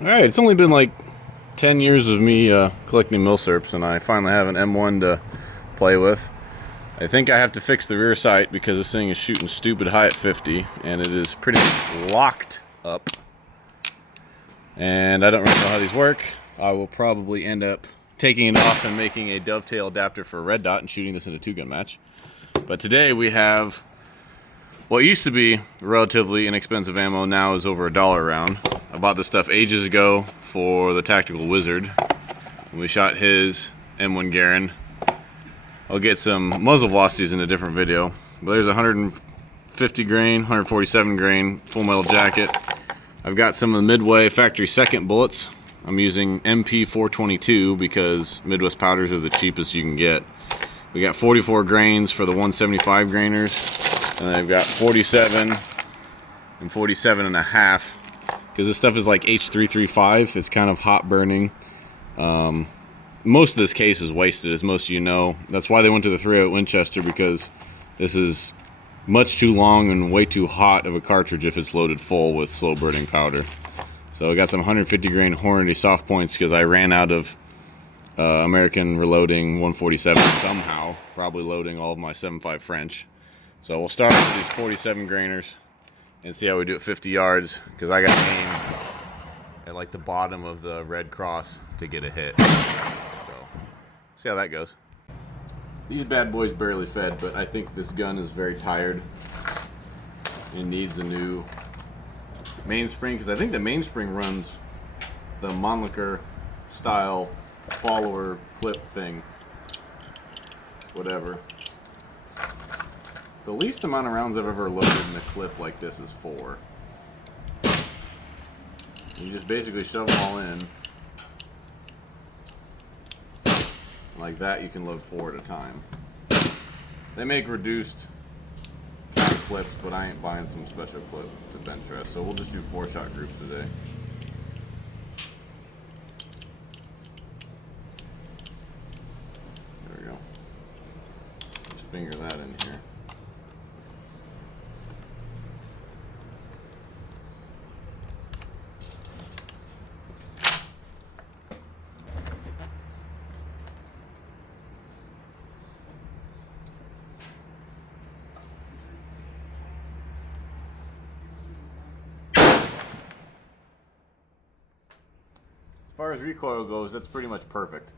Alright, it's only been like 10 years of me collecting milsurps, and I finally have an M1 to play with. I think I have to fix the rear sight because this thing is shooting stupid high at 50, and it is pretty much locked up. And I don't really know how these work. I will probably end up taking it off and making a dovetail adapter for a red dot and shooting this in a 2-gun match. But today we have what used to be relatively inexpensive ammo, now is over $1 a round. I bought this stuff ages ago for the Tactical Wizard when we shot his M1 Garand. I'll get some muzzle velocities in a different video. But there's 150 grain, 147 grain full metal jacket. I've got some of the Midway factory second bullets. I'm using MP 422 because Midwest powders are the cheapest you can get. We got 44 grains for the 175 grainers, and I've got 47 and 47 and a half because this stuff is like H335. It's kind of hot burning. Most of this case is wasted, as most of you know. That's why they went to the 308 Winchester, because this is much too long and way too hot of a cartridge if it's loaded full with slow burning powder. So I got some 150 grain Hornady soft points because I ran out of American reloading 147 somehow, probably loading all of my 7.5 French. So we'll start with these 47 grainers and see how we do at 50 yards, because I got to aim at like the bottom of the red cross to get a hit. So see how that goes. These bad boys barely fed, but I think this gun is very tired and needs a new mainspring, because I think the mainspring runs the Mannlicher style follower clip thing, whatever. The least amount of rounds I've ever loaded in a clip like this is 4. You just basically shove them all in. Like that, you can load 4 at a time. They make reduced clips, but I ain't buying some special clip to bench rest, so we'll just do 4-shot groups today. There we go. Just finger that in here. As far as recoil goes, that's pretty much perfect.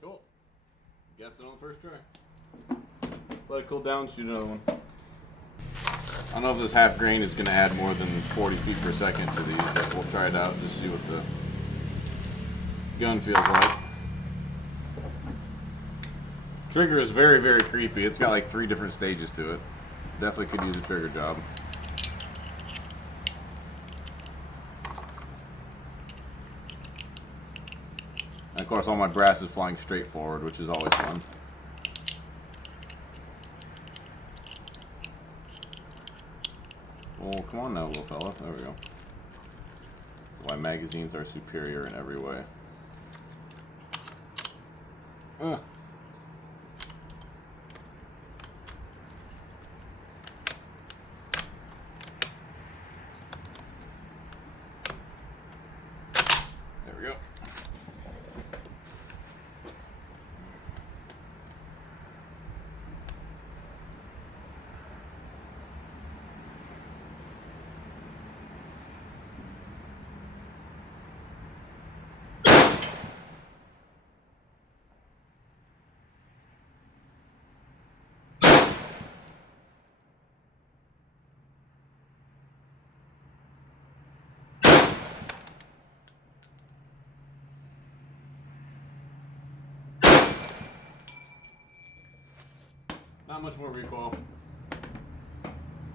Cool. Guess it on the first try. Let it cool down, shoot another one. I don't know if this half grain is going to add more than 40 feet per second to these, but we'll try it out and just see what the gun feels like. Trigger is very, very creepy. It's got like 3 different stages to it. Definitely could use a trigger job. And of course, all my brass is flying straight forward, which is always fun. Oh, come on now, little fella. There we go. That's why magazines are superior in every way. There we go. Not much more recoil.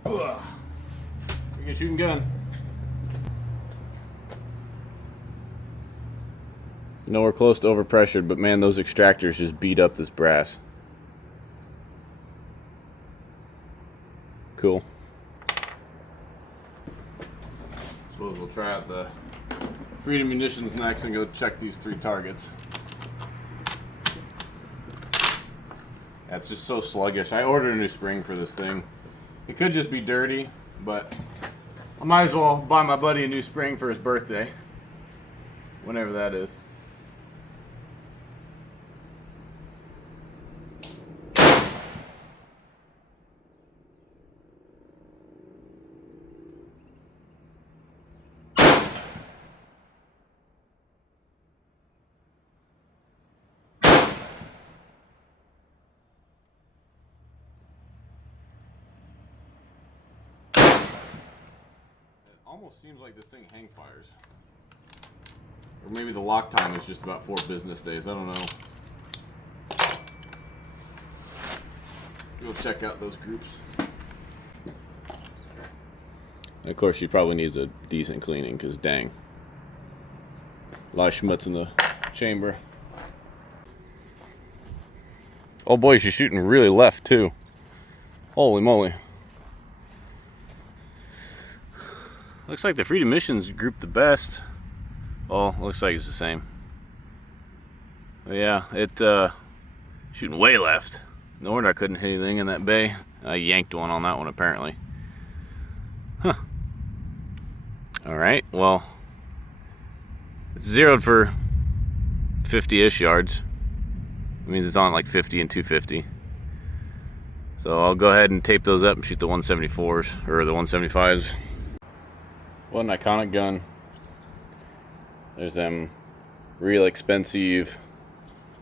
Ugh. You can shoot and gun. Nowhere close to overpressured, but man, those extractors just beat up this brass. Cool. Suppose we'll try out the Freedom Munitions next and go check these 3 targets. That's just so sluggish. I ordered a new spring for this thing. It could just be dirty, but I might as well buy my buddy a new spring for his birthday. Whenever that is. Almost seems like this thing hang fires. Or maybe the lock time is just about 4 business days. I don't know. Go check out those groups. And of course, she probably needs a decent cleaning because dang. A lot of schmutz in the chamber. Oh boy, she's shooting really left too. Holy moly. Looks like the Freedom Missions grouped the best. Oh, looks like it's the same. But yeah, it shooting way left. No wonder I couldn't hit anything in that bay. I yanked one on that one apparently. Huh. Alright, well, it's zeroed for 50-ish yards. It means it's on like 50 and 250. So I'll go ahead and tape those up and shoot the 174s, or the 175s. What an iconic gun. There's them real expensive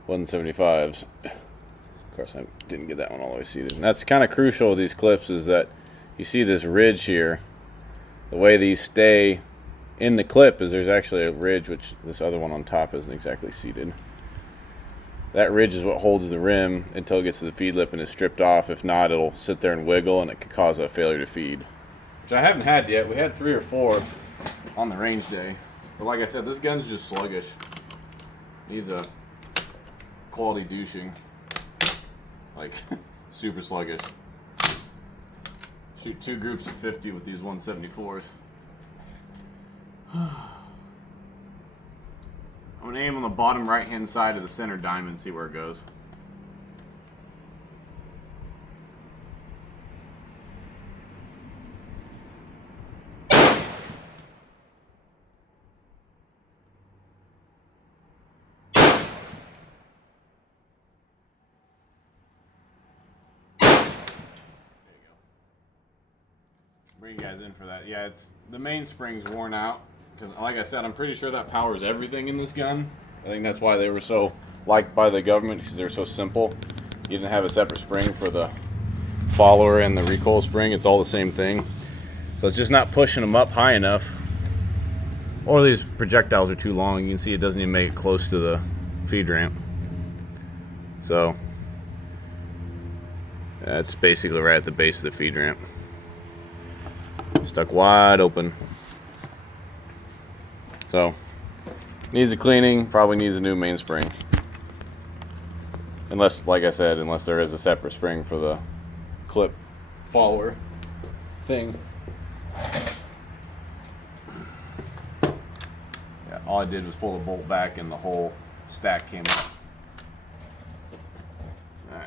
175s. Of course, I didn't get that one all the way seated. And that's kind of crucial with these clips, is that you see this ridge here. The way these stay in the clip is there's actually a ridge, which this other one on top isn't exactly seated. That ridge is what holds the rim until it gets to the feed lip and is stripped off. If not, it'll sit there and wiggle and it could cause a failure to feed. Which I haven't had yet. We had 3 or 4 on the range day. But like I said, this gun's just sluggish. Needs a quality douching. Like, super sluggish. Shoot 2 groups of 50 with these 174s. I'm gonna aim on the bottom right hand side of the center diamond and see where it goes. Bring you guys in for that. Yeah, it's the main spring's worn out because, like I said, I'm pretty sure that powers everything in this gun. I think that's why they were so liked by the government, because they're so simple. You didn't have a separate spring for the follower and the recoil spring. It's all the same thing. So it's just not pushing them up high enough. Or these projectiles are too long. You can see it doesn't even make it close to the feed ramp. So that's basically right at the base of the feed ramp. Stuck wide open. So needs a cleaning, probably needs a new mainspring. Unless, like I said, unless there is a separate spring for the clip follower thing. Yeah, all I did was pull the bolt back and the whole stack came up. Alright.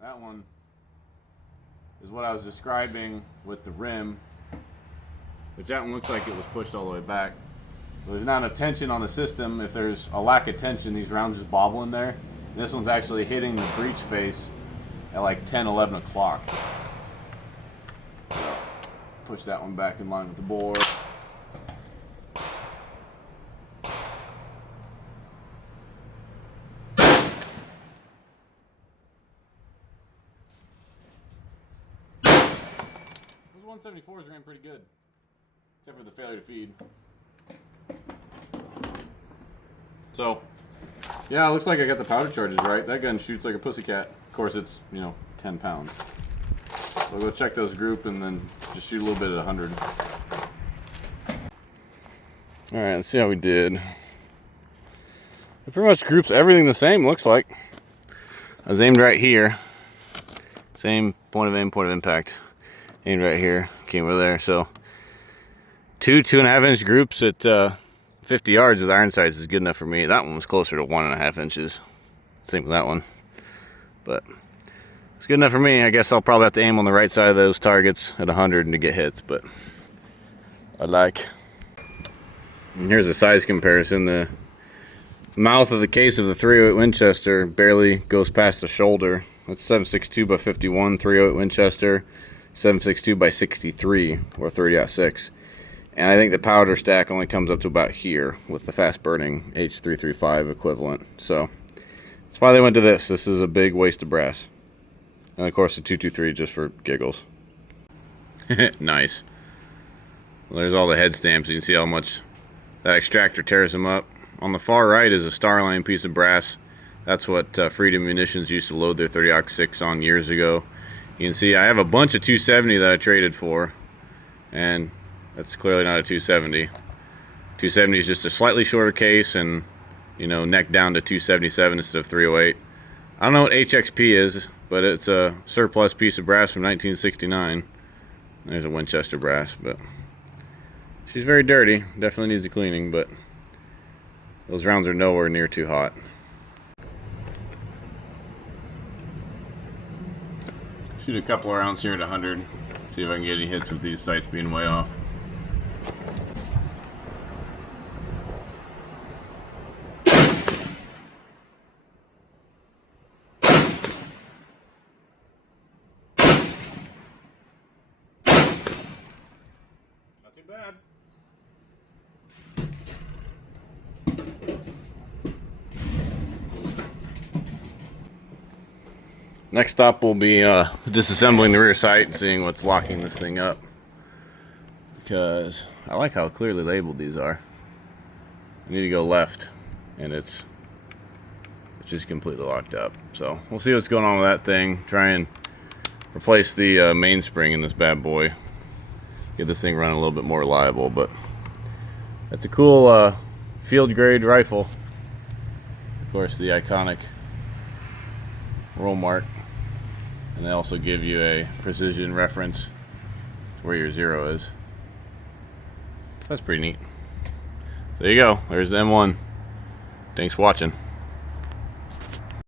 That one is what I was describing with the rim, which that one looks like it was pushed all the way back. But there's not enough tension on the system. If there's a lack of tension, these rounds just bobble in there. And this one's actually hitting the breech face at like 10, 11 o'clock. So push that one back in line with the bore. Those 174s ran pretty good, except for the failure to feed. So, yeah, it looks like I got the powder charges right. That gun shoots like a pussycat. Of course, it's, you know, 10 pounds. So we'll go check those group and then just shoot a little bit at 100. All right, let's see how we did. It pretty much groups everything the same, looks like. I was aimed right here. Same point of aim, point of impact. Aimed right here, came over there. So 2.5 inch groups at 50 yards with iron sights is good enough for me. That one was closer to 1.5 inches. Same with that one. But it's good enough for me. I guess I'll probably have to aim on the right side of those targets at 100 to get hits, but I like. And here's a size comparison. The mouth of the case of the 308 Winchester barely goes past the shoulder. That's 7.62 by 51 308 Winchester, 7.62 by 63 or 30-06. And I think the powder stack only comes up to about here with the fast burning H335 equivalent. So that's why they went to this. This is a big waste of brass. And of course the 223 just for giggles. Nice. Well, there's all the head stamps. You can see how much that extractor tears them up. On the far right is a Starline piece of brass. That's what Freedom Munitions used to load their 30-06 on years ago. You can see I have a bunch of 270 that I traded for, and that's clearly not a 270. 270 is just a slightly shorter case and, you know, neck down to 277 instead of 308. I don't know what HXP is, but it's a surplus piece of brass from 1969. There's a Winchester brass, but she's very dirty. Definitely needs a cleaning, but those rounds are nowhere near too hot. Shoot a couple of rounds here at 100. See if I can get any hits with these sights being way off. Not too bad. Next stop will be disassembling the rear sight and seeing what's locking this thing up. Because I like how clearly labeled these are. I need to go left, and it's just completely locked up. So we'll see what's going on with that thing. Try and replace the mainspring in this bad boy. Get this thing running a little bit more reliable. But that's a cool field grade rifle. Of course, the iconic roll mark. And they also give you a precision reference to where your zero is. That's pretty neat. So there you go. There's the M1. Thanks for watching.